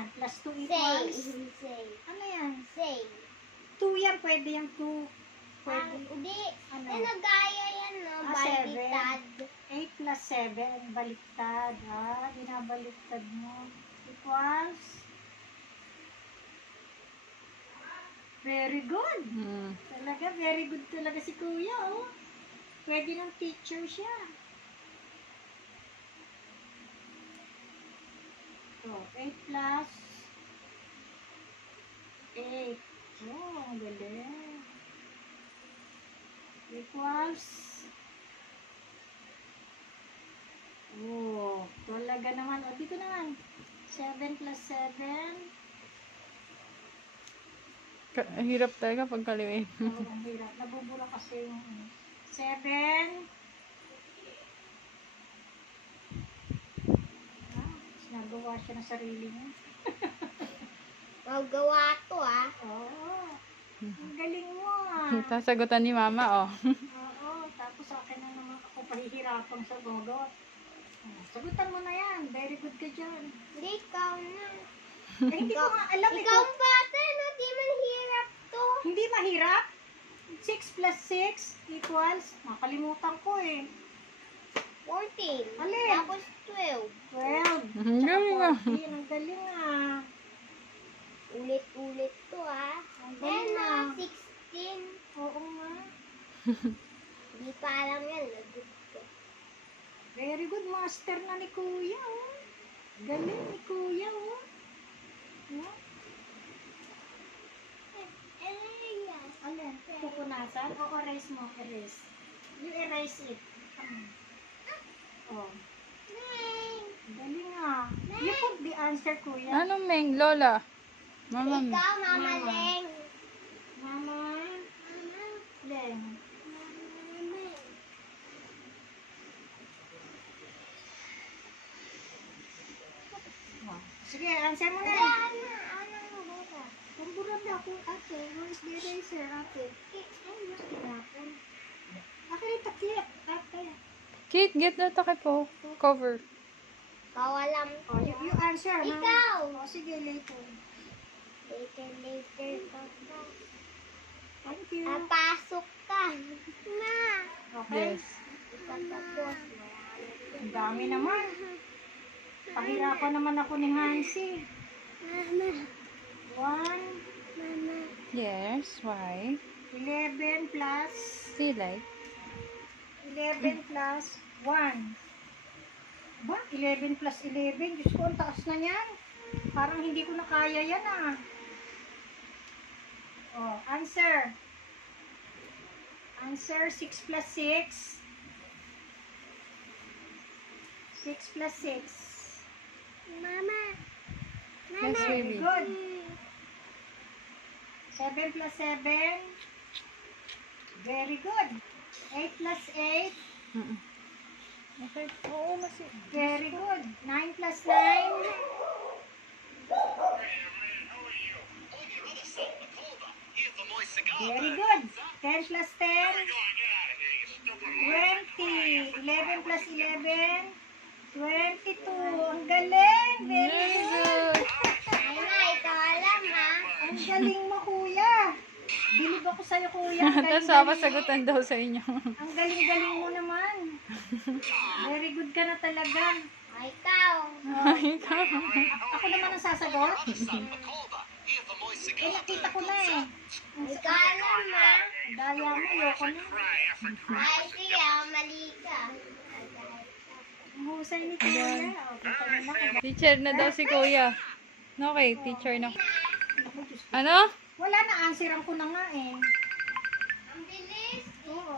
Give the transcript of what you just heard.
yan? Plus 2 equals? Say. Ano yan? Say. 2 yan, pwede yung 2. Pwede. Hindi. Ano? Nagaya yan, no? Baliktad. 8 plus 7, baliktad. Binabaliktad mo. Equals? Very good. Talaga, very good talaga si Kuya, oh. Pwede ng teacher siya. So, 8 plus 8. Oh, ang galing. Equals. Oh, talaga naman. O, dito naman. 7 plus 7. Hirap talaga pag kaliwin. Oo, ang hirap. Nabubura kasi yung 7. Nagawa siya ng sarili niya. Gawa to, Oo. Ang galing mo, Tapos sagutan ni Mama, oh. Oo. Tapos sa akin na naman ako pahihirapang sa gogot. Sagutan mo na yan. Very good ka dyan. Hindi, ikaw na. Hindi ko nga alam. Ikaw ang bata, no? Di man hirap to. Hindi mahirap. 6 plus 6 equals, nakalimutan ko eh. 14. Alin? Tapos 12. 12. Ang galing, ah. 14. Ang galing, Ulit-ulit to, Ang Ayan galing, na, 16. Oo nga. Hindi pa alam yan. Lagot ko. Very good master na ni Kuya, oh. Galing ni Kuya, oh. No? Alin? Pupunasan? O erase mo? Erase. You erase it. Oh. Galing, You put the answer, Kuya. Anong Meng? Lola? Mama. Ikaw, Mama Mama. Leng. Mama. Leng. Oh. Sige, answer mo na. Ang burad ako, ate. Where's the eraser, ate? Where's the apple? Akin ito, Kit. Ate. Kate, get the takip po. Cover. Kawalam Oh, you answer, Mama. Ikaw. Oh, sige, later. Later ka. Thank you. Pasok ka. Na. Okay. Yes. Tapos. Ang dami naman. Pahirapan naman ako ni Hansi. Mama. 1, Yes, why? 11 plus See, like? 11 plus 1. Ba? 11 plus 11? Diyos ko, ang taas na yan. Parang hindi ko na kaya yan, Oh, answer. Answer, 6 plus 6. 6 plus 6. Mama. Yes, Very baby. good. 7 plus 7. Very good. 8 plus 8. Okay. Oo, masi. Very good. 9 plus 9. Very good. 10 plus 10. 20. 11 plus 11. 22. Ang galing. Very good. Mama, ikaw alam, Ang galing mo, kuya. Bilib ako sa'yo, kuya. Ang Tapos galing-galing mo. sagutan daw sa inyo. Ang galing-galing mo naman. Very good ka na talaga. Ikaw. Ikaw. Ako naman ang sasagot. Nakita ko na eh. Ikaw alam, Daya mo, loko na. Ay, siya, mali ka. Ang husay ni kuya. O, kita mo na. Teacher na daw si Kuya. Okay, teacher na. Ako, Diyos ko. Ano? Wala na, answeran ko na nga eh. Ang bilis. Oo.